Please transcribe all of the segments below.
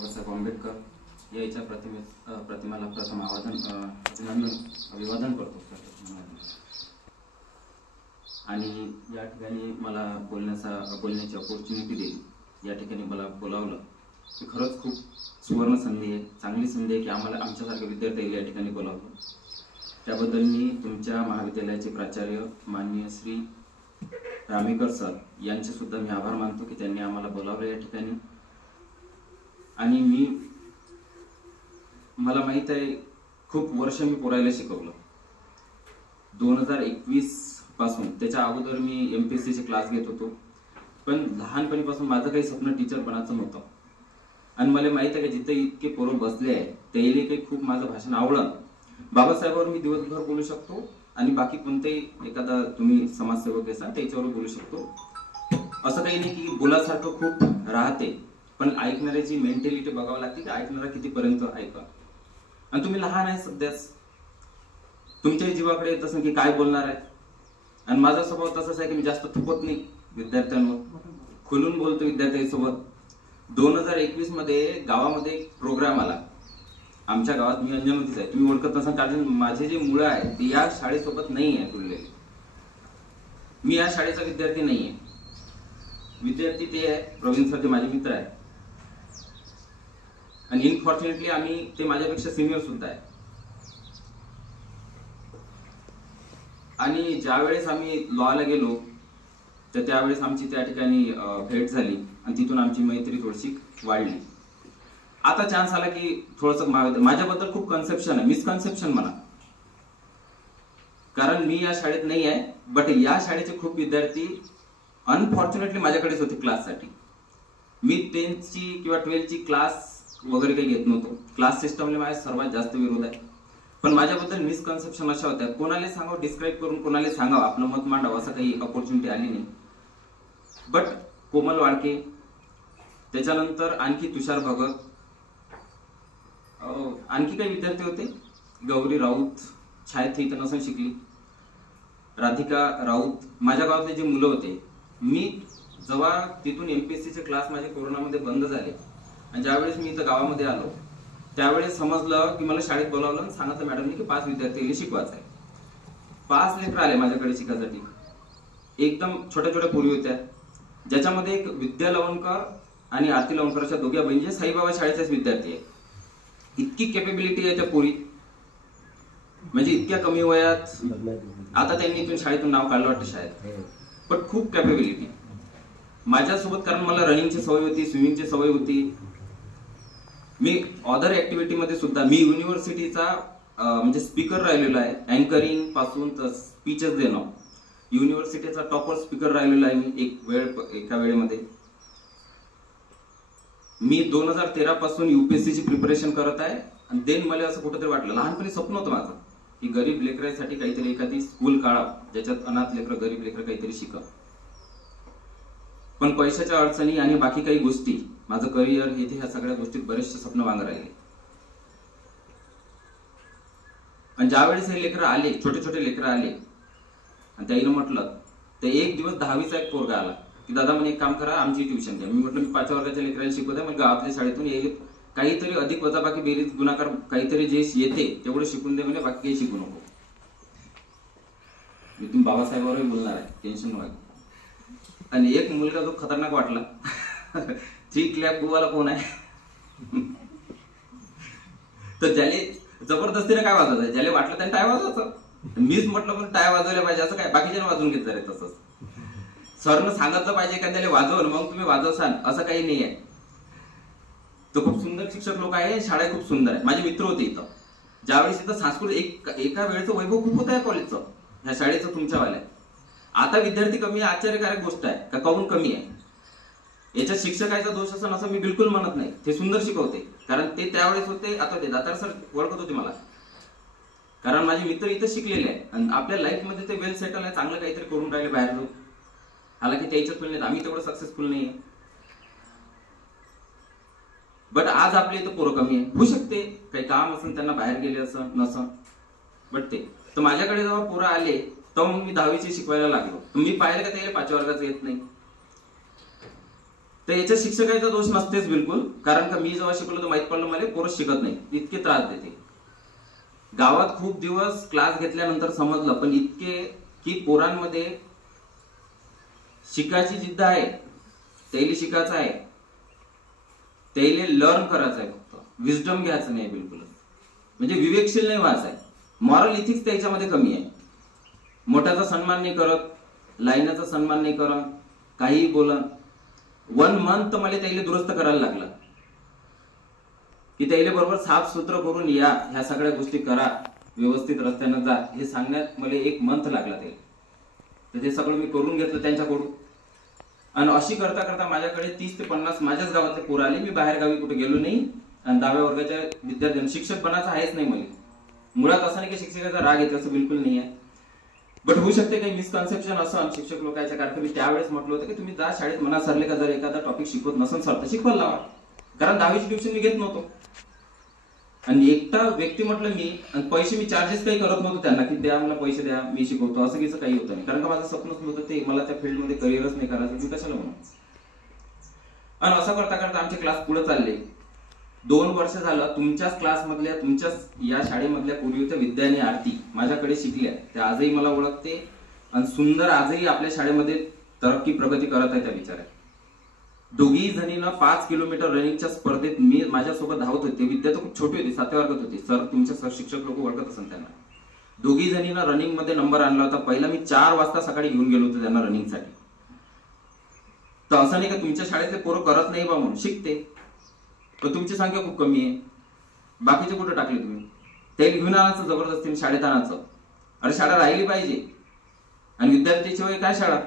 बाबासाहेब आंबेडकर याच्या प्रतिमाला प्रथम अभिवादन करतो आणि या ठिकाणी मला बोलण्याची अपॉर्च्युनिटी दिली, या ठिकाणी मला बोलावलं. ही खरंच खूप सुवर्ण संधी आहे, चांगली संधी आहे की आम्हाला आमच्यासारख्या विद्यार्थ्यांना या ठिकाणी बोलावलं. त्याबद्दल मी तुमच्या महाविद्यालयाचे प्राचार्य माननीय श्री रामेकर सर यांचे सुद्धा मी आभार मानतो की त्यांनी आम्हाला बोलावलं या ठिकाणी. आणि मला माहित आहे खूप वर्ष मी पोरायला शिकवलं 2021 पासून. त्याच्या अगोदर मी MPSC चे क्लास घेत होतो, पण लहानपणीपासून माझं काही स्वप्न टीचर बनायचं नव्हतं. आणि मला माहित आहे की जिथे इतके पोरं बसले आहे त्याला काही खूप माझं भाषण आवडलं. बाबासाहेबांवर मी दिवसभर बोलू शकतो आणि बाकी कोणतेही एखादा तुम्ही समाजसेवक असाल त्याच्यावर बोलू शकतो. असं काही नाही की बोलासारखं खूप राहते, पण ऐकणाऱ्याची मेंटॅलिटी बघावं लागते की ऐकणारा कितीपर्यंत ऐका. आणि तुम्ही लहान आहे सध्याच, तुमच्या जीवाकडे येत असं की काय बोलणार आहे. आणि माझा स्वभाव तसाच आहे की मी जास्त थुकत नाही विद्यार्थ्यांवर, खुलून बोलतो विद्यार्थ्यांसोबत. 2021 मध्ये गावामध्ये एक प्रोग्राम आला आमच्या गावात. मी अंजनवतीच आहे, तुम्ही ओळखत नसाल कारण माझे जे मुलं आहे ते या शाळेसोबत नाही आहे जुळलेले. मी या शाळेचा विद्यार्थी नाही आहे, विद्यार्थी ते आहे प्रवीण सर, ते माझे मित्र आहे. आणि इनफॉर्च्युनेटली ते माझ्यापेक्षा सिनियर सुद्धा आहे. आणि ज्यावेळेस आम्ही लॉला गेलो तर त्यावेळेस आमची त्या ठिकाणी भेट झाली आणि तिथून आमची मैत्री थोडीशी वाढली. आता चान्स आला की थोडस माझ्याबद्दल खूप कन्सेप्शन आहे, मिसकन्सेप्शन म्हणा, कारण मी या शाळेत नाही आहे. बट या शाळेचे खूप विद्यार्थी अनफॉर्च्युनेटली माझ्याकडेच होते क्लाससाठी. मी 10th किंवा 12th क्लास वगैरे काही घेत नव्हतो. क्लास सिस्टमला माझ्या सर्वात जास्त विरोध आहे. पण माझ्याबद्दल मिसकन्सेप्शन अशा होत्या, कोणाला सांगावं डिस्क्राईब करून कोणाला सांगावं आपलं मत मांडावं असं काही अपॉर्च्युनिटी आली नाही. बट कोमल वाळके, त्याच्यानंतर आणखी तुषार भगत, आणखी काही विद्यार्थी होते, गौरी राऊत, छाया इथं नसून शिकली, राधिका राऊत, माझ्या गावातले जे मुलं होते. मी जेव्हा तिथून MPSC चे क्लास माझे कोरोनामध्ये बंद झाले आणि ज्यावेळेस मी इथं गावामध्ये आलो त्यावेळेस समजलं की मला शाळेत बोलावलं आणि सांगितलं मॅडमनी की 5 विद्यार्थी शिकवायचं आहे. 5 लेकर आले माझ्याकडे शिकायसाठी. एकदम छोट्या छोट्या पोरी होत्या, ज्याच्यामध्ये एक विद्या लवणकर आणि आरती लवणकर अशा दोघ्या बहिणी साईबाबा शाळेचेच विद्यार्थी आहे. इतकी कॅपेबिलिटी आहे त्या पोरी, म्हणजे इतक्या कमी वयात. आता त्यांनी इथून शाळेतून नाव काढलं वाटतं शाळेत, पण खूप कॅपेबिलिटी माझ्यासोबत. कारण मला रनिंगची सवय होती, स्विमिंगची सवय होती. मी अदर ऍक्टिव्हिटी मध्ये सुद्धा मी युनिव्हर्सिटीचा म्हणजे स्पीकर राहिलेलो आहे. अँकरिंग पासून तर स्पीचेस देणं, युनिव्हर्सिटीचा टॉपर स्पीकर राहिलेलो आहे मी एका वेळेमध्ये. मी 2013 पासून UPSC ची प्रिपरेशन करत आहे. आणि देन मला असं कुठंतरी वाटलं, लहानपणी स्वप्न होतं माझं की गरीब लेकरांसाठी काहीतरी एखादी स्कूल काढावं ज्याच्यात अनाथ लेकरं, गरीब लेकरं काहीतरी शिका. पण पैशाच्या अडचणी आणि बाकी काही गोष्टी, माझं करिअर इथे, ह्या सगळ्या गोष्टीत बरेचसे स्वप्न वांग राहिले. आणि ज्यावेळेस हे लेकरं आले, छोटे छोटे लेकरं आले आणि त्याईनं म्हटलं, तर एक दिवस 10वीचा एक पोरगा आला की दादा म्हणे एक काम करा, आमची ट्युशन द्या. मी म्हटलं मी 5व्या वर्गाच्या लेकरांना शिकवत आहे, मग गावातल्या शाळेतून येईल काहीतरी अधिक वजाबाकी बेरीज गुणाकार काहीतरी जे येते तेवढं शिकून दे, म्हणजे बाकी काही शिकू नको. मी तुम्ही बाबासाहेबांवरही बोलणार आहे, टेन्शन नका. आणि एक मुलगा जो खतरनाक वाटला, 3 लाख बुवाला कोण आहे, तर ज्याने जबरदस्तीने काय वाजवायचं, ज्याला वाटलं त्याने टाय वाजवायचं. मीच म्हटलं पण टाय वाजवल्या पाहिजे असं काय, बाकीच्या वाजवून घेत जरा. तसंच सरनं सांगितलं पाहिजे का त्याला वाजवलं मग तुम्ही वाजवसाल, असं काही नाही आहे. तो खूप सुंदर शिक्षक लोक आहे, शाळा खूप सुंदर आहे. माझे मित्र होते इथं. ज्यावेळेस इथं सांस्कृतिक एका वेळेचं वैभव खूप होतं या कॉलेजचं, ह्या शाळेचं, तुमच्यावाल्या. आता विद्यार्थी कमी आहे, आश्चर्यकारक गोष्ट आहे का काहून कमी आहे. याच्यात शिक्षकाचा दोष असं असं मी बिलकुल म्हणत नाही, ते सुंदर शिकवते. कारण ते त्यावेळेस होते, आता ते दातार सर ओळखत होते मला, कारण माझे मित्र इथं शिकलेले आहे आणि आपल्या लाईफ मध्ये ते वेल सेटल आहे, चांगलं काहीतरी करून राहिले बाहेर जाऊन. हालाकी त्याच्या तुलनेत आम्ही तेवढं सक्सेसफुल नाही आहे. बट आज आपल्या इथं पोरं कमी आहे. होऊ शकते काही काम असेल, त्यांना बाहेर गेले असं नसं, बट ते तर माझ्याकडे जेव्हा पोरं आले तेव्हा मग मी 10वीची शिकवायला लागलो. मी पाहिलं का त्याला 5व्या वर्गाचं येत नाही. तर याच्या शिक्षकाचा दोष नसतेच बिलकुल, कारण का मी जेव्हा शिकलो तर माहित पडलं मला पोरच शिकत नाही, इतके त्रास देते. गावात खूप दिवस क्लास घेतल्यानंतर समजलं, पण इतके की पोरांमध्ये शिकायची जिद्द आहे, त्याला शिकायचं आहे, त्याला लर्न करायचं आहे, फक्त विजडम घ्यायचं नाही बिलकुल. म्हणजे विवेकशील नाही व्हायचं, मॉरल इथिक्स त्याच्यामध्ये कमी आहे. मोठ्याचा सन्मान नाही करत, लाईनाचा सन्मान नाही करत, काहीही बोला. 1 मंथ मला त्याला दुरुस्त करायला लागला की त्याला बरोबर साफसूत्र करून या, ह्या सगळ्या गोष्टी करा, व्यवस्थित रस्त्यानं जा, हे सांगण्यात मला 1 मंथ लागला त्याला. तर ते सगळं मी करून घेतलं त्यांच्याकडून. आणि अशी करता करता माझ्याकडे 30 ते 50 माझ्याच गावातले पोरं आले. मी बाहेर गावी कुठे गेलो नाही. आणि 10व्या वर्गाच्या विद्यार्थ्यांना शिक्षक बनायचं आहेच नाही मला. मुळात असं नाही की शिक्षकाचा राग येतो, असं बिलकुल नाही आहे. बट होऊ शकते काही मिसकन्सेप्शन असं शिक्षक लोकांच्या, कारण मी त्यावेळेस म्हटलं होतं की तुम्ही जा शाळेत मना सरले का, जर एखादा टॉपिक शिकवत नसेल सर तर शिकवायला लावा. कारण 10वीची ट्युशन मी घेत नव्हतो आणि एकटा व्यक्ती म्हटलं मी, आणि पैसे मी चार्जेस काही करत नव्हतो त्यांना की द्या मला पैसे द्या मी शिकवतो, असं कसं काही होतं नाही. कारण का माझं स्वप्नच नव्हतं ते, मला त्या फील्डमध्ये करिअरच नाही करायचं, मी कशाला म्हणून. आणि असं करता करता आमचे क्लास पुढे चालले. 2 वर्ष झालं तुमच्याच क्लासमधल्या, तुमच्याच या शाळेमधल्या पूर्वी होत्या विद्या आणि आरती माझ्याकडे शिकल्या, त्या आजही मला ओळखते आणि सुंदर आजही आपल्या शाळेमध्ये तरक्की प्रगती करत आहे त्या बिचाऱ्या. दोघी जणींना 5 किलोमीटर रनिंगच्या स्पर्धेत मी माझ्यासोबत धावत होते. विद्या तर खूप छोटी होती, 7व्या वर्गात होती. सर तुमच्या सर शिक्षक लोक ओळखत असेल त्यांना. दोघी जणींना रनिंग मध्ये नंबर आणला होता. पहिला मी 4 वाजता सकाळी घेऊन गेलो होतो त्यांना रनिंगसाठी. तर असं नाही का तुमच्या शाळेतले पोरं करत नाही बा म्हणून, शिकते, पण तुमची संख्या खूप कमी आहे. बाकीचे कुठे टाकले तुम्ही? ते घेऊन आणायचं जबरदस्तीने शाळेत आणायचं. अरे शाळा राहिली पाहिजे. आणि विद्यार्थ्याशिवाय काय शाळा?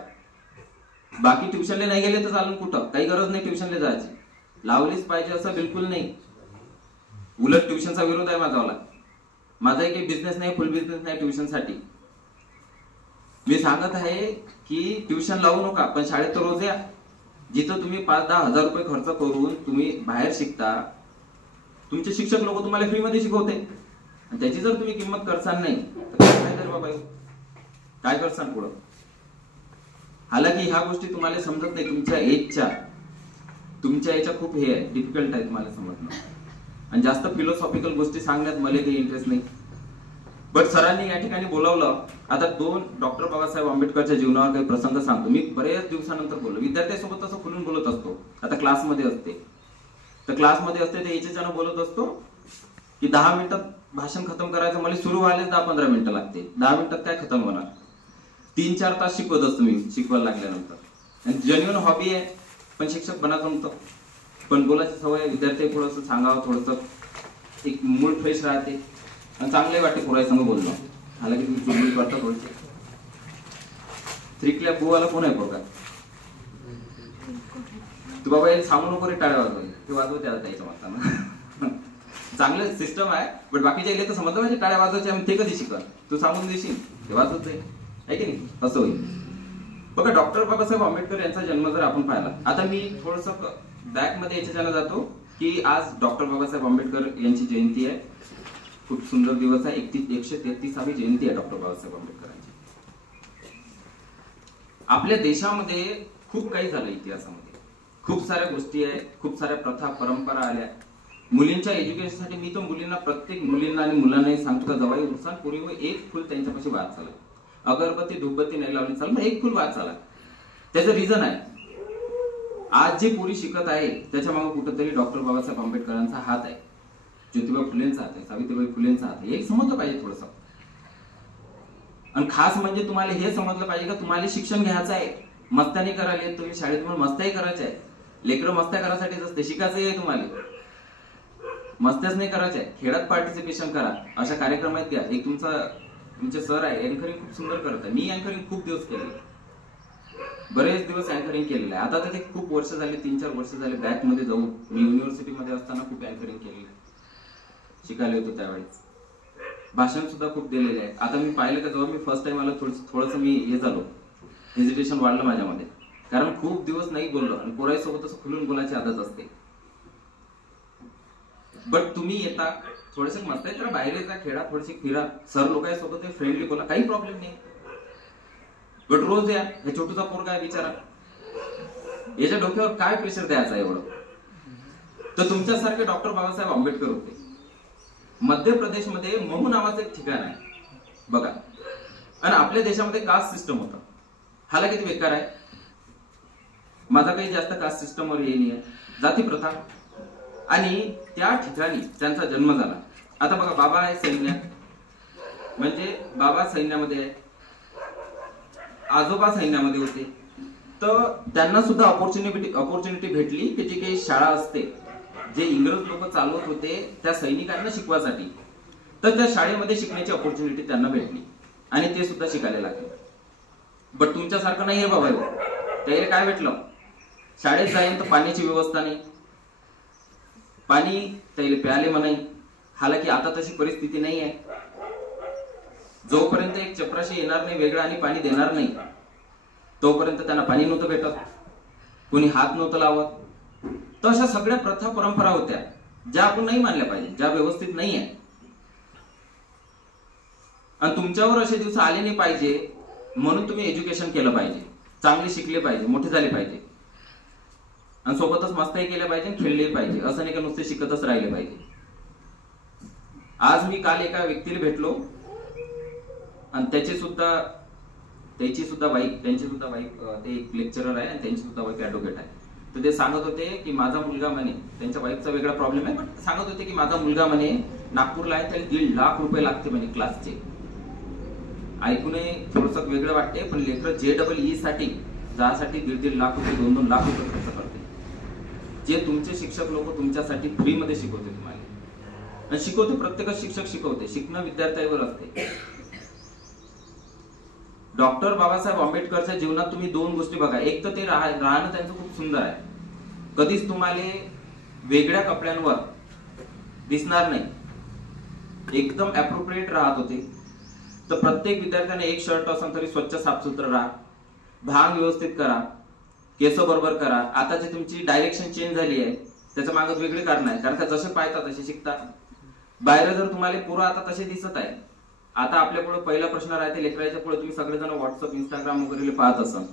बाकी ट्युशनला नाही गेले तर चालून कुठं, काही गरज नाही ट्युशनला जायची, लावलीच पाहिजे असं बिलकुल नाही. उलट ट्युशनचा विरोध आहे माझावाला. माझा काही बिझनेस नाही, फुल बिझनेस नाही ट्युशनसाठी. मी सांगत आहे की ट्युशन लावू नका, पण शाळेत तर रोज या. जिथं तुम्ही 5-10 हजार रुपये खर्च करून तुम्ही बाहेर शिकता, तुमचे शिक्षक लोक तुम्हाला फ्रीमध्ये शिकवते, आणि त्याची जर तुम्ही किंमत करसान नाही तर काय तर बाबा काय करसान पुढं. हालाकी ह्या गोष्टी तुम्हाला समजत नाही, तुमच्या याच्या खूप हे आहे, डिफिकल्ट आहे तुम्हाला समजणं. आणि जास्त फिलॉसॉफिकल गोष्टी सांगण्यात मला काही इंटरेस्ट नाही. बट सरांनी या ठिकाणी बोलावलं. आता 2 डॉक्टर बाबासाहेब आंबेडकरच्या जीवनावर काही प्रसंग सांगतो. मी बरेच दिवसानंतर बोललो, विद्यार्थ्यांसोबत असं खुलून बोलत असतो. आता क्लासमध्ये असते तर याच्यानं बोलत असतो की 10 मिनिटात भाषण खतम करायचं, मला सुरू व्हायला 10-15 मिनिटं लागते. 10 मिनिटात काय खतम होणार? 3-4 तास शिकवत असतो मी शिकवायला लागल्यानंतर. आणि जेन्युइन हॉबी आहे, पण शिक्षक बनायचं नव्हतं. पण बोलायची सवय, विद्यार्थी थोडंसं सांगावं, थोडंसं एक मूड फ्रेश राहते आणि चांगले वाटते पोरासंग बोलणं. हालाकी तुम्ही चुगली करता थोडीशी. त्रिकल्या बुवाला कोण आहे पोरगा? तू बाबा याला सांगू नको रे टाळ्या वाजवते, ते वाजवते आता त्याच्या मागताना. चांगलं सिस्टम आहे, पण बाकीच्या इले तर समजलं म्हणजे टाळ्या वाजवायचे, ते कधी शिकवा? तू सांगून देशील ते वाजवत जाईल, आहे की नाही? असं होईल. बघा डॉक्टर बाबासाहेब आंबेडकर यांचा जन्म जर आपण पाहिला, आता मी थोडस बॅक मध्ये याच्यानं जातो की आज डॉक्टर बाबासाहेब आंबेडकर यांची जयंती आहे. खूप सुंदर दिवस आहे. 133वी जयंती आहे डॉक्टर बाबासाहेब आंबेडकरांची. आपल्या देशामध्ये खूप काही झालं इतिहासामध्ये, खूप साऱ्या गोष्टी आहे, खूप साऱ्या प्रथा परंपरा आल्या. मुलींच्या एज्युकेशनसाठी मी तर मुलींना, प्रत्येक मुलींना आणि मुलांनाही सांगतो का जवाई उरसान पूर्वी 1 फुल त्यांच्यापाशी वाद चाला, अगरबत्ती धूपबत्ती नाही लावली चाल, मग 1 फुल वाद चाला. त्याचं रिझन आहे, आज जे पोरी शिकत आहे त्याच्या मागे कुठेतरी डॉक्टर बाबासाहेब आंबेडकरांचा हात आहे, ज्योतिबा फुलेंचा हात आहे, सावित्रीबाई फुलेंचा हात आहे. हे समजलं पाहिजे थोडंसं. आणि खास म्हणजे तुम्हाला हे समजलं पाहिजे का तुम्हाला शिक्षण घ्यायचं आहे, मस्त्यानी करायला तुम्ही शाळेत, म्हणून मस्त्याही करायच्या आहे. लेकरं मस्त्या करायसाठीच असते, शिकायचंही आहे तुम्हाला, मस्त्याच नाही करायच्या आहे. खेळात पार्टिसिपेशन करा, अशा कार्यक्रमात घ्या. एक तुमचे सर आहे, अँकरिंग खूप सुंदर करत आहे. मी अँकरिंग खूप दिवस केले, बरेच दिवस अँकरिंग केलेलं आहे. आता तर ते खूप वर्ष झाले, 3-4 वर्ष झाले बॅक मध्ये जाऊन. मी युनिव्हर्सिटीमध्ये असताना खूप अँकरिंग केली, शिकायला होतो त्यावेळेस. भाषण सुद्धा खूप दिलेले आहे. आता मी पाहिलं का जेव्हा मी फर्स्ट टाइम आलो थोडंसं मी हे झालो, हेजिटेशन वाढलं माझ्यामध्ये, कारण खूप दिवस नाही बोललो. आणि पोराईसोबत असं खुलून बोलायची आदत असते. बट तुम्ही येता थोडेसे मस्त आहे तर बाहेर येता, खेळा, थोडेसे फिरा, सर लोकांसोबत फ्रेंडली बोला, काही प्रॉब्लेम नाही. बट रोज या, हे छोटूचा पोरगा आहे बिचारा, याच्या डोक्यावर काय प्रेशर द्यायचं एवढं? तर तुमच्यासारखे डॉक्टर बाबासाहेब आंबेडकर होते. मध्य प्रदेशमध्ये महू नावाचं एक ठिकाण आहे बघा, आणि आपल्या देशामध्ये कास्ट सिस्टम होतं. हाला किती बेकार आहे. माझा काही जास्त कास्ट सिस्टमवर हे नाही आहे, जाती प्रथा. आणि त्या ठिकाणी त्यांचा जन्म झाला. आता बघा, बाबा आहे सैन्यात, म्हणजे बाबा सैन्यामध्ये आहे, आजोबा सैन्यामध्ये होते. तर त्यांना सुद्धा ऑपॉर्च्युनिटी भेटली की जी काही शाळा असते, जे इंग्रज लोक चालवत होते त्या सैनिकांना शिकवासाठी, तर त्या शाळेमध्ये शिकण्याची ऑपॉर्च्युनिटी त्यांना भेटली आणि ते सुद्धा शिकायला लागले. बट तुमच्यासारखं नाहीये बाबा. त्याला काय भेटलं? शाळेत जाईन तर पाण्याची व्यवस्था नाही, पाणी त्याला प्याले म्हणाई. हालाकी आता तशी परिस्थिती नाही आहे. जोपर्यंत एक चपराशी येणार नाही वेगळं आणि पाणी देणार नाही, तोपर्यंत त्यांना पाणी नव्हतं भेटत, कोणी हात नव्हतं लावत. तर अशा सगळ्या प्रथा परंपरा होत्या ज्या आपण नाही मानल्या पाहिजे, ज्या व्यवस्थित नाही आहे. आणि तुमच्यावर असे दिवस आले नाही पाहिजे म्हणून तुम्ही एज्युकेशन केलं पाहिजे, चांगले शिकले पाहिजे, मोठे झाले पाहिजे, आणि सोबतच मस्ती केल्या पाहिजे, खेळले पाहिजे. असं नाही का नुसते शिकतच राहिले पाहिजे. आज मी काल एका व्यक्तीला भेटलो आणि त्याची सुद्धा वाईफ, ते एक लेक्चरर आहे आणि त्यांची सुद्धा वाईफ ऍडव्होकेट आहे. तर ते सांगत होते की माझा मुलगा म्हणे, त्यांच्या वाईफचा वेगळा प्रॉब्लेम आहे, पण सांगत होते की माझा मुलगा म्हणे नागपूरला आहे, त्याला 1.5 लाख रुपये लागते म्हणे क्लासचे. ऐकूनही थोडस वेगळं वाटते, पण लेकर JEE साठी जासाठी 1.5 लाख रुपये 2-2 लाख रुपये खर्च करते. जे तुमचे शिक्षक लोक तुमच्यासाठी फ्री मध्ये शिकवते तुम्हाला, आणि शिकवते, प्रत्येकच शिक्षक शिकवते. शिकणं विद्यार्थ्यावर असते. डॉक्टर बाबासाहेब आंबेडकरच्या जीवनात तुम्ही 2 गोष्टी बघा. एक तर ते राहणं त्यांचं खूप सुंदर आहे, कधीच तुम्हाला वेगळ्या कपड्यांवर दिसणार नाही, एकदम अप्रोप्रिएट राहत होते. तर प्रत्येक विद्यार्थ्याने एक शर्ट असेल तरी स्वच्छ साफसुथरं राहा, भांग व्यवस्थित करा, केस बरोबर करा. आता जी तुमची डायरेक्शन चेंज झाली आहे त्याच्या मागे वेगळे कारण आहे, कारण का जसे पाहता तसे शिकता. बाहेर जर तुम्हाला पोरं आता तसे दिसत आहे. आता आपल्या पुढे पहिला प्रश्न राहते लेकराच्या पुढे, तुम्ही सगळेजण व्हॉट्सअप इंस्टाग्राम वगैरे पाहत असाल,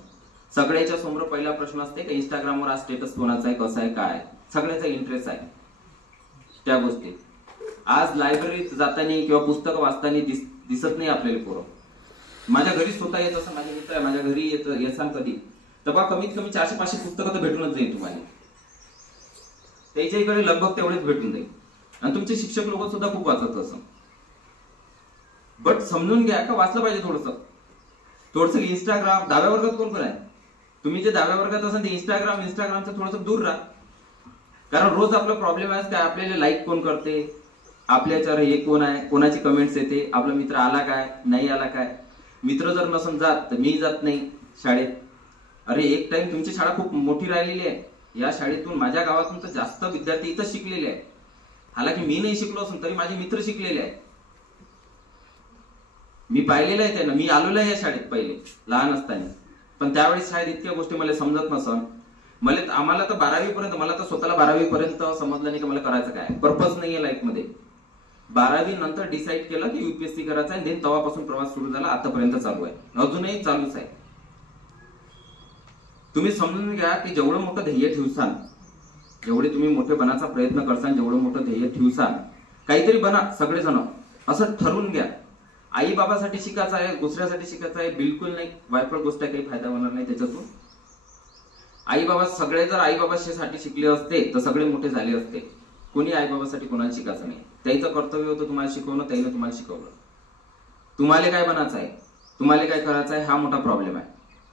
सगळ्याच्या समोर पहिला प्रश्न असते की इंस्टाग्रामवर आज स्टेटस कोणाचा आहे, कसा आहे, काय. सगळ्याचा इंटरेस्ट आहे त्या गोष्टी. आज लायब्ररीत जाताना किंवा पुस्तकं वाचताना दिसत नाही आपल्याला पोरं. माझ्या घरी स्वतः येत असं, माझे मित्र आहे, माझ्या घरी येसान कधी तर बा कमीत कमी 400-500 पुस्तकं तर भेटूनच जाईल तुम्हाला. त्याच्या इकडे लगभग तेवढेच भेटून जाईल. आणि तुमचे शिक्षक लोक सुद्धा खूप वाचत असं. बट समजून घ्या का वाचलं पाहिजे थोडस. इंस्टाग्राम 10व्या वर्गात कोण आहे? तुम्ही जे 10व्या वर्गात असाल ते इंस्टाग्रामचं थोडंसं दूर राहा. कारण रोज आपला प्रॉब्लेम आहे काय, आपल्याला लाईक कोण करते, आपल्याच्यावर हे कोण आहे, कोणाची कमेंट्स येते, आपला मित्र आला काय, नाही आला काय. मित्र जर नसून जात तर मी जात नाही शाळेत. अरे एक टाइम तुमची शाळा खूप मोठी राहिलेली आहे, या शाळेतून माझ्या गावातून तर जास्त विद्यार्थी इथंच शिकलेले आहेत. हालाकी मी नाही शिकलो असून तरी माझे मित्र शिकलेले आहेत. मी पाहिलेलं आहे त्यांना, मी आलेलो आहे या शाळेत पहिले लहान असताना. पण त्यावेळेस शाळेत इतक्या गोष्टी मला समजत नसन. आम्हाला तर 12वी पर्यंत, मला तर स्वतःला 12वी पर्यंत समजलं नाही की मला करायचं काय, पर्पज नाहीये लाईफ मध्ये. 12वी नंतर डिसाईड केलं की UPSC करायचं आहे, देन तेव्हापासून प्रवास सुरू झाला, आतापर्यंत चालू आहे, अजूनही चालूच आहे. तुम्ही समजून घ्या की जेवढं मोठं ध्येय ठेवसान, जेवढे तुम्ही मोठेपणाचा प्रयत्न करसान, जेवढं मोठं ध्येय ठेवसान, काहीतरी बना सगळेजण, असं ठरवून घ्या. आई बाबासाठी शिकायचं आहे, दुसऱ्यासाठी शिकायचं आहे, बिलकुल नाही. वायफळ गोष्ट आहे, काही फायदा होणार नाही त्याच्यातून. आई बाबा सगळे जर आई बाबासाठी शिकले असते तर सगळे मोठे झाले असते. कोणी आई बाबासाठी कोणाला शिकायचं नाही. त्याचं कर्तव्य होतं तुम्हाला शिकवणं, त्याने तुम्हाला शिकवलं. तुम्हाला काय बनायचं आहे, तुम्हाला काय करायचं आहे, हा मोठा प्रॉब्लेम आहे.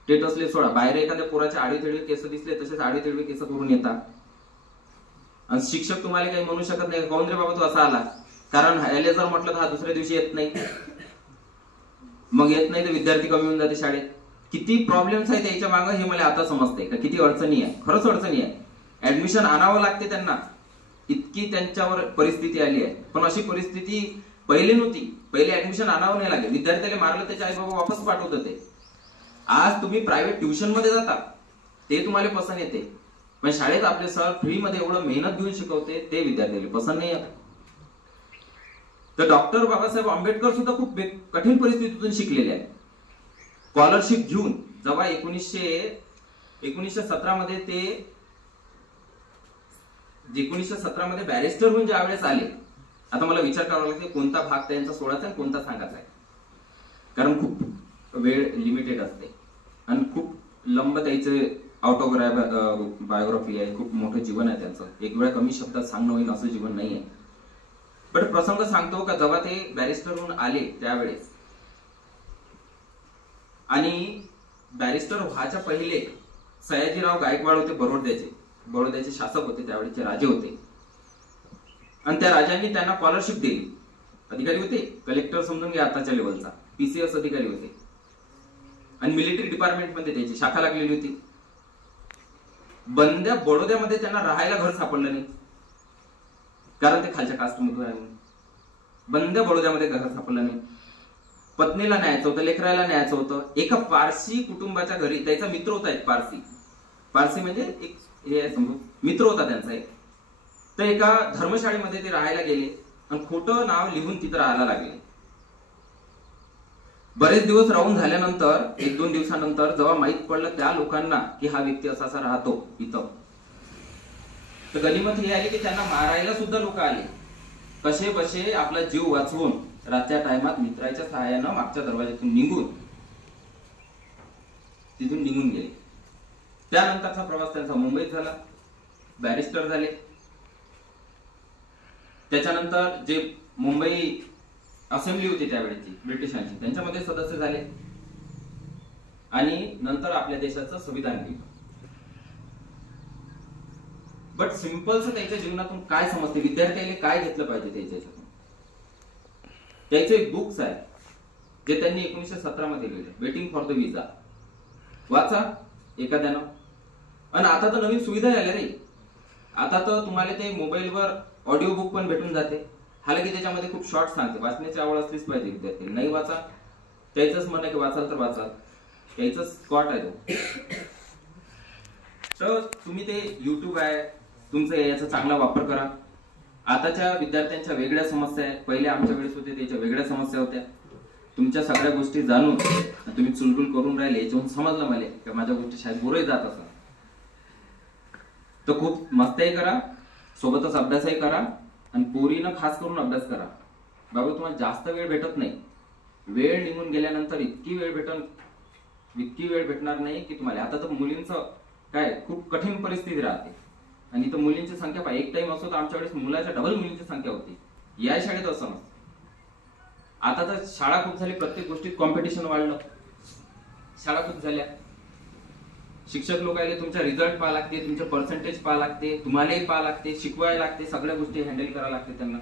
स्टेटसले सोडा, बाहेर एखाद्या पोराचे आडीतेडवे केस दिसले तसेच आडीतेडवे केस करून येतात. आणि शिक्षक तुम्हाला काही म्हणू शकत नाही, कोण रे बाबा तू असा आला, कारण ह्याला जर म्हटलं तर हा दुसऱ्या दिवशी येत नाही. मग येत नाही तर विद्यार्थी कमी होऊन जाते शाळेत. किती प्रॉब्लेम्स आहेत याच्या मागे हे मला आता समजते का, किती अडचणी आहे, खरंच अडचणी आहे. ऍडमिशन आणावं लागते त्यांना, इतकी त्यांच्यावर परिस्थिती आली आहे. पण अशी परिस्थिती पहिले नव्हती. पहिले ऍडमिशन आणावं नाही लागेल, विद्यार्थ्याला मारलं त्याचे आई बाबा वापस पाठवत होते. आज तुम्ही प्रायव्हेट ट्युशन मध्ये जाता, ते तुम्हाला पसंत येते, पण शाळेत आपले सर फ्री मध्ये एवढं मेहनत घेऊन शिकवते ते विद्यार्थ्याला पसंत नाही येत. तर डॉक्टर बाबासाहेब आंबेडकर सुद्धा खूप कठीण परिस्थितीतून शिकलेले आहेत. स्कॉलरशिप घेऊन जेव्हा 1917 मध्ये ते 1917 मध्ये बॅरिस्टर होऊन ज्या वेळेस आले, आता मला विचार करावा लागेल कोणता भाग त्यांचा सोडायचा आणि कोणता सांगायचा आहे, कारण खूप वेळ लिमिटेड असते आणि खूप लंब त्याचे बायोग्राफी आहे, खूप मोठं जीवन आहे त्यांचं. एक वेळा कमी शब्दात सांगणं होईल असं जीवन नाही आहे. पण प्रसंग सांगतो का जेव्हा ते बॅरिस्टर होऊन आले त्यावेळेस, आणि बॅरिस्टर व्हायच्या पहिले सयाजीराव गायकवाड होते, बडोद्याचे शासक होते, त्यावेळेचे राजे होते. आणि त्या राजांनी त्यांना स्कॉलरशिप दिली. अधिकारी होते, कलेक्टर समजून घ्या आताच्या लेवलचा, पीसीएस अधिकारी होते, आणि मिलिटरी डिपार्टमेंट मध्ये त्याची शाखा लागलेली होती. बंद्या बडोद्यामध्ये त्यांना राहायला घर सापडलं नाही, कारण ते खालच्या कास्ट मधून आहे. बंद्या बडोद्यामध्ये घर सापडलं नाही. पत्नीला न्यायचं होतं, लेकराला न्यायचं होतं. एका पारसी कुटुंबाच्या घरी त्याचा मित्र होता, एक पारसी म्हणजे एक हे आहे समजून, मित्र होता त्यांचा एक. तर एका धर्मशाळेमध्ये ते राहायला गेले आणि खोटं नाव लिहून तिथं राहायला लागले. बरेच दिवस राहून झाल्यानंतर 1-2 दिवसानंतर जेव्हा माहित पडलं त्या लोकांना की हा व्यक्ती असा राहतो इथं, तर गनिमत हे आली की त्यांना मारायला सुद्धा लोक आले. कसे बसे आपला जीव वाचवून रातच्या टायमात मित्राच्या सहाय्यानं मागच्या दरवाज्यातून तिथून निघून गेले. त्यानंतरचा प्रवास त्यांचा मुंबईत झाला, बॅरिस्टर झाले. त्याच्यानंतर जे मुंबई असेंब्ली होती त्यावेळेची ब्रिटिशांची, त्यांच्यामध्ये सदस्य झाले आणि नंतर आपल्या देशाचं संविधान केलं. बट सिंपलच त्याच्या जीवनातून काय समजते, विद्यार्थ्याने काय घेतलं पाहिजे त्याच्यातून, त्याचे एक बुक्स आहे जे त्यांनी 1917 मध्ये लिहिले, वेटिंग फॉर द विजा. वाचा एखाद्यानं. आणि आता तर नवीन सुविधा झाल्या रे, आता तर तुम्हाला ते मोबाईलवर ऑडिओ बुक पण भेटून जाते. हालाकी त्याच्यामध्ये खूप शॉर्ट सांगते, वाचण्याची आवड असलीच पाहिजे विद्यार्थी. नाही वाचा, त्याच मन आहे की वाचाल तर वाचाल, त्याच स्पॉट आहे तो. तर तुम्ही ते युट्यूब आहे तुमचं, याचा चांगला वापर करा. आताच्या विद्यार्थ्यांच्या वेगळ्या समस्या आहेत, पहिले आमच्या वेळेस होते त्याच्या वेगळ्या समस्या होत्या. तुमच्या सगळ्या गोष्टी जाणून तुम्ही चुलबुल करून राहिले, याच्याहून समजलं मला की माझ्या गोष्टी शाळेत बोरही जात असं. तर खूप मस्त्याही करा, सोबतच अभ्यासही करा, आणि पोरीनं खास करून अभ्यास करा. बाबा तुम्हाला जास्त वेळ भेटत नाही, वेळ निघून गेल्यानंतर इतकी वेळ भेटणार नाही की तुम्हाला. आता तर मुलींचं काय खूप कठीण परिस्थिती राहते, आणि इथं मुलींची संख्या पहा, एक टाइम असो तर आमच्या वेळेस मुलाच्या डबल मुलींची संख्या होती. या शाळेत असं नसतं. आता तर शाळा खूप झाली, प्रत्येक गोष्टीत कॉम्पिटिशन वाढलं, शाळा खूप झाल्या. शिक्षक लोकांना तुमचा रिझल्ट पाहा लागते, तुमचे पर्सेंटेज पाहा लागते, तुम्हालाही पाहा लागते, शिकवायला लागते, सगळ्या गोष्टी हँडल करायला लागते त्यांना.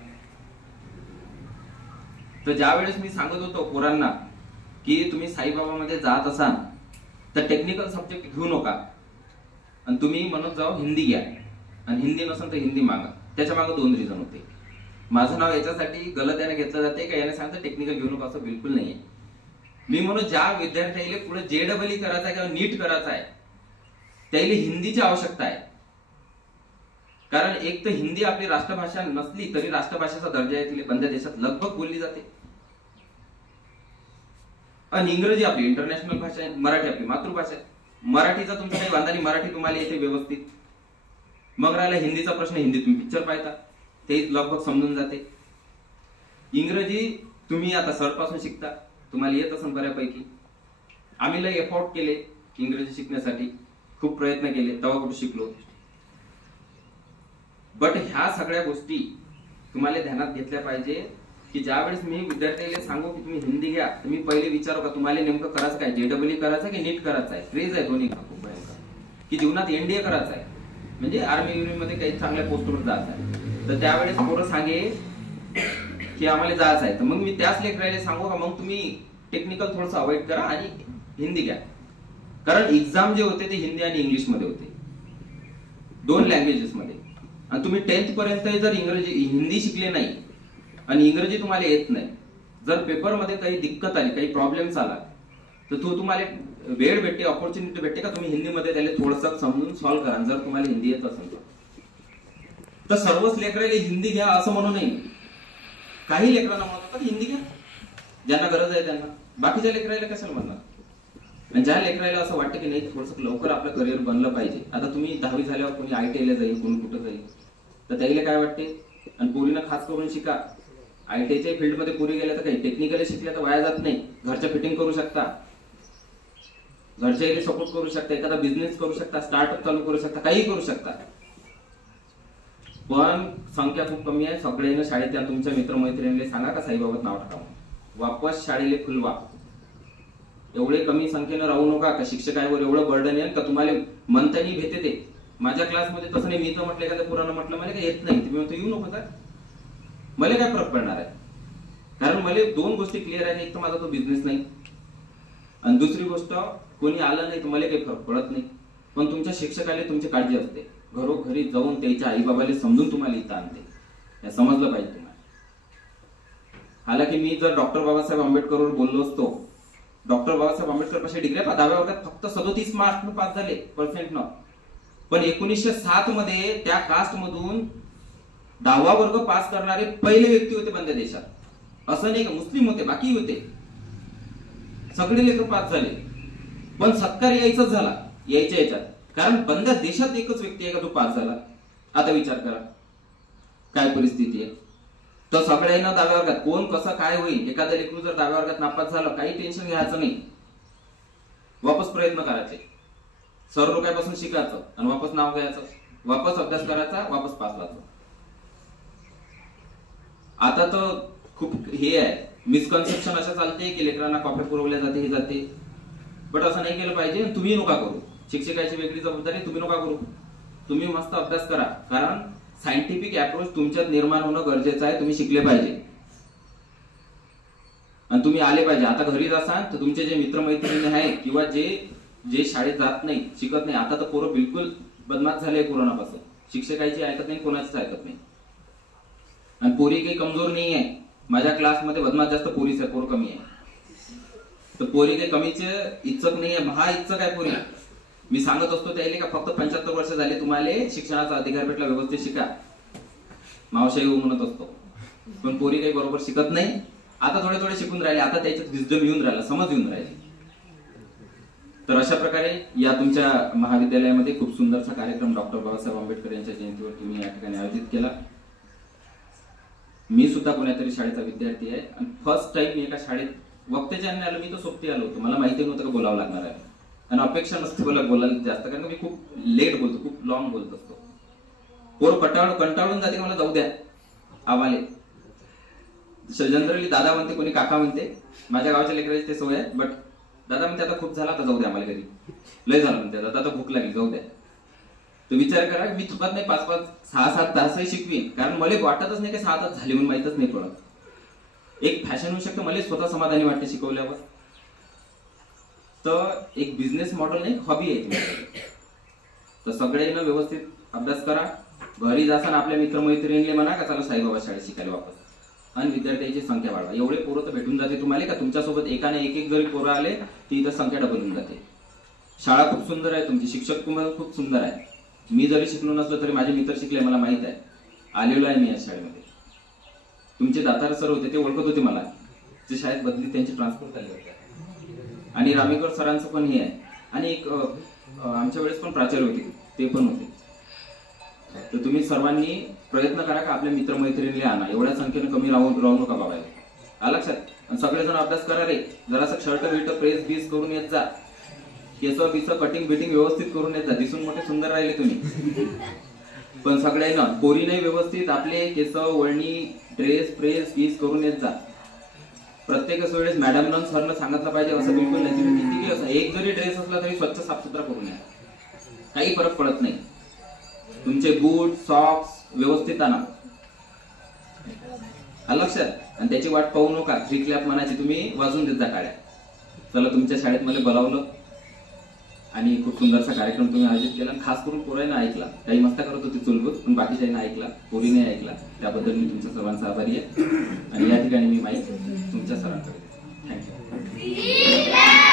तर ज्या वेळेस मी सांगत होतो पोरांना की तुम्ही साईबाबा मध्ये जात असाल तर टेक्निकल सब्जेक्ट घेऊ नका, आणि तुम्ही म्हणत जाओ हिंदी घ्या, आणि हिंदी नसेल तर हिंदी मागा. त्याच्या मागे 2 रिझन होते. माझं नाव याच्यासाठी गलत याने घेतलं जाते का याने सांगतं टेक्निकल घेऊ नका, असं बिलकुल नाहीये. मी म्हणून ज्या विद्यार्थ्याला पुढे JEE करायचा आहे किंवा नीट करायचा आहे त्याला हिंदीची आवश्यकता आहे. कारण एक तर हिंदी आपली राष्ट्रभाषा नसली तरी राष्ट्रभाषेचा दर्जा आहे, तिला बंद देशात लगभग बोलली जाते. आणि इंग्रजी आपली इंटरनॅशनल भाषा आहे, मराठी आपली मातृभाषा आहे. मराठीचा तुमचा काही वांधा नाही, मराठी तुम्हाला येते व्यवस्थित. मग राहिला हिंदीचा प्रश्न, हिंदी तुम्ही पिक्चर पाहता ते लगभग समजून जाते. इंग्रजी तुम्ही आता सरपासून शिकता, तुम्हाला येत असेल बऱ्यापैकी. आम्ही लय एफोर्ट केले इंग्रजी शिकण्यासाठी, खूप प्रयत्न केले, तेव्हा कुठे शिकलो. बट ह्या सगळ्या गोष्टी तुम्हाला ध्यानात घेतल्या पाहिजे की ज्यावेळेस मी विद्यार्थ्याला सांगू की तुम्ही हिंदी घ्या, तुम्ही पहिले विचारू का तुम्हाला नेमकं करायचं काय, JEE करायचं की नीट करायचं आहे. क्रेज आहे दोन्ही खूप भयंकर, की जीवनात NDA करायचं आहे, म्हणजे आर्मी मध्ये काही चांगल्या पोस्टवर जायचं आहे. तर त्यावेळेस पोरं सांगे की आम्हाला जायचं आहे, तर मग मी त्याच लेकराला सांगू का मग तुम्ही टेक्निकल थोडंसं अवॉइड करा आणि हिंदी घ्या. कारण एक्झाम जे होते ते हिंदी आणि इंग्लिश मध्ये होते, 2 लँग्वेजेस मध्ये. आणि तुम्ही 10th पर्यंत जर हिंदी शिकले नाही आणि इंग्रजी तुम्हाला येत नाही, जर पेपरमध्ये काही दिक्कत आली, काही प्रॉब्लेम्स आला, तर तुम्हाला वेळ भेटते, ऑपॉर्च्युनिटी भेटते का तुम्ही हिंदीमध्ये त्याला थोडंसं समजून सॉल्व्ह करा. जर तुम्हाला हिंदी येत असेल तर सर्वच लेकराला हिंदी घ्या असं म्हणू नये. काही लेकरांना म्हणत होतात हिंदी घ्या, ज्यांना गरज आहे त्यांना. बाकीच्या लेकराला कशाला म्हणणार. आणि ज्या लेकराला असं वाटतं की नाही थोडंसं लवकर आपलं करिअर बनलं पाहिजे, आता तुम्ही 10वी झाल्यावर कोणी ITI ला जाईल, कोणी कुठं जाईल, तर त्याला काय वाटते, आणि पोरीनं खास करून शिका, ITIच्या फील्डमध्ये पोरी गेल्या तर काही टेक्निकली शिकल्या तर वाया जात नाही, घरच्या फिटिंग करू शकता, घरच्या सपोर्ट करू शकता, एखादा बिझनेस करू शकता, स्टार्टअप चालू करू शकता, काही करू शकता. पण संख्या खूप कमी आहे. सगळ्यांना शाळेत या तुमच्या मित्रमैत्रिणीला सांगा का साईबाबात नाव टाका, वापस शाळेला खुलवा. एवढे कमी संख्येनं राहू नका का शिक्षकांवर एवढं बर्डन येईल का तुम्हाला म्हणता नाही भेटे ते. माझ्या क्लासमध्ये तसं नाही, मी तर म्हटलं एखाद्या पुराणं म्हटलं मला काही येत नाही, तुम्ही म्हणतो येऊ नको का, मला काय फरक पडणार आहे, कारण मला 2 गोष्टी क्लिअर आहे. एक तर माझा तो बिझनेस नाही, आणि दुसरी गोष्ट कोणी आलं नाही तर मला काही फरक पडत नाही. पण तुमच्या शिक्षकाला तुमची काळजी असते, घरोघरी जाऊन त्याच्या आई बाबाला समजून तुम्हाला इथं आणते, हे समजलं पाहिजे तुम्हाला. हालाकी मी जर डॉक्टर बाबासाहेब आंबेडकरवर बोललो असतो, डॉक्टर बाबासाहेब आंबेडकर कशा डिग्र्या 10व्या वर्गात फक्त 37 मार्क्स पास झाले %, पण 1907 मध्ये त्या कास्ट मधून 10वा वर्ग पास करणारे पहिले व्यक्ती होते बंद देशात. असं नाही का मुस्लिम होते, बाकी होते, सगळे लेकर पास झाले, पण सत्कार यायचाच झाला यायच्या याच्यात, कारण बंद देशात एकच व्यक्ती आहे का जो पास झाला. आता विचार करा काय परिस्थिती आहे. तर सगळ्यांना 10व्या वर्गात कोण कसं काय होईल, एखादा लेकरू जर 10व्या वर्गात नापास झालं काही टेन्शन घ्यायचं नाही, वापस प्रयत्न करायचे, सर लोकांपासून शिकायचं आणि वापस नाव घ्यायचं, वापस अभ्यास करायचा, वापस पास व्हायचं. आता तर खूप हे आहे, मिसकन्सेप्शन असं चालते की लेकरांना कॉपी पुरवल्या जाते, हे जाते, बट असं नाही केलं पाहिजे. तुम्ही नका करू, शिक्षकाची वेगळी जबाबदारी, तुम्ही नका करू, तुम्ही मस्त अभ्यास करा, कारण सायंटिफिक अप्रोच तुमच्यात निर्माण होणं गरजेचं आहे. तुम्ही शिकले पाहिजे आणि तुम्ही आले पाहिजे. आता घरी जासान तर तुमचे जे मित्रमैत्रिणी आहेत किंवा जे शाळेत जात नाही, शिकत नाही, आता तर पोरं बिलकुल बदमाश झाले कोरोनापासून, शिक्षकाची ऐकत नाही, कोणाचीच ऐकत नाही. आणि पोरी काही कमजोर नाही आहे, माझ्या क्लासमध्ये बदमाश जास्त पोरीच आहे, पोर कमी आहे. तर पोरी काही कमीचे इच्छुक नाही आहे, महा इच्छुक आहे पोरी. मी सांगत असतो त्याला का फक्त 75 वर्ष झाले तुम्हाला शिक्षणाचा अधिकार भेटला, व्यवस्थित शिका, मावशाही हो म्हणत असतो. पण पोरी काही बरोबर शिकत नाही, आता थोडे थोडे शिकून राहिले, आता त्याच्यात विजडम येऊन राहिला, समज येऊन राहिली. तर अशा प्रकारे या तुमच्या महाविद्यालयामध्ये खूप सुंदरसा कार्यक्रम डॉक्टर बाबासाहेब आंबेडकर यांच्या जयंतीवर तुम्ही या ठिकाणी आयोजित केला. मी सुद्धा कोणत्यातरी शाळेचा विद्यार्थी आहे आणि फर्स्ट टाइम मी एका शाळेत वक्त्याच्या आलो. मी तर सोबती आलो होतो, मला माहिती नव्हतं का बोलावं लागणार आहे, आणि अपेक्षा नसते मला बोलायला जास्त, कारण मी खूप लेट बोलतो, खूप लॉंग बोलत असतो. पोर कंटाळून जाते, मला जाऊ द्या आम्हाला. जनरली दादा म्हणते, कोणी काका म्हणते, माझ्या गावाच्या लेकराची ते सवय आहे, बट दादा म्हणते आता खूप झाला, आता जाऊ द्या आम्हाला घरी, लय झालं म्हणते, दादा आता भूक लागली, जाऊ द्या. तर विचार करा, मी थुकत नाही, 5-5, 6-7 तासही शिकवीन, कारण मला वाटतच नाही की 6 तास झाले म्हणून, माहितच नाही पडत. एक फॅशन होऊ शकतं, मला स्वतः समाधानी वाटते शिकवल्यावर. तर एक बिझनेस मॉडेल नाही, हॉबी आहे तुमच्याकडे. तर सगळ्यांना व्यवस्थित अभ्यास करा, घरी जाताना आपल्या मित्रमैत्रिणींना म्हणा का चला साईबाबा शाळेत शिकायला वापस, आणि विद्यार्थ्यांची संख्या वाढवा. एवढे पोरं तर भेटून जाते तुम्हाला का तुमच्यासोबत एकाने एक जरी पोरं आले ती इथं संख्या डबल होऊन जाते. शाळा खूप सुंदर आहे तुमची, शिक्षक खूप सुंदर आहे. मी जरी शिकलो नसलो तरी माझे मित्र शिकले, मला माहित आहे, आलेलो आहे मी या शाळेमध्ये. तुमचे दातार सर होते, ते ओळखत होते मला, जे शाळेत बदली त्यांची ट्रान्सफर झाली होती. आणि रामेकर सरांचं पण हे आहे, आणि एक आमच्या वेळेस पण प्राचार्य होते, ते पण होते. तर तुम्ही सर्वांनी प्रयत्न करा का आपल्या मित्रमैत्रिणीला आणा, एवढ्या संख्येने कमी राहू नका बाबा, लक्षात. आणि सगळेजण अभ्यास करा रे, जरासं शर्ट बिर्ट प्रेस बीस करून येत जा, केस बिस कटिंग बिटिंग व्यवस्थित करून येत जा, दिसून मोठे सुंदर राहिले तुम्ही. पण सगळ्यांना पोरीने व्यवस्थित आपले केस वळणी ड्रेस प्रेस बीस करून येत जा. प्रत्येकच वेळेस मॅडमनं सरनं सांगितलं पाहिजे असं बिलकुल नाही. तुम्ही किती असं एक जरी ड्रेस असला तरी स्वच्छ साफसुथरा करून या, काही फरक पडत नाही. तुमचे बूट सॉक्स व्यवस्थित आणा, लक्षात. आणि त्याची वाट पाहू नका, 3 क्लॅप म्हणायची, तुम्ही वाजून देत जा काड्या. चला तुमच्या शाळेत मला बोलावलं आणि खूप सुंदरसा कार्यक्रम तुम्ही आयोजित केला. खास करून पोरांना ऐकला, काही मस्ता करत होती चुलबुत, पण बाकीच्यांना ऐकला, पोरीने ऐकला, त्याबद्दल मी तुमच्या सर्वांचा आभारी आहे. आणि या ठिकाणी मी माईक तुमच्या सरांकडे. थँक्यू.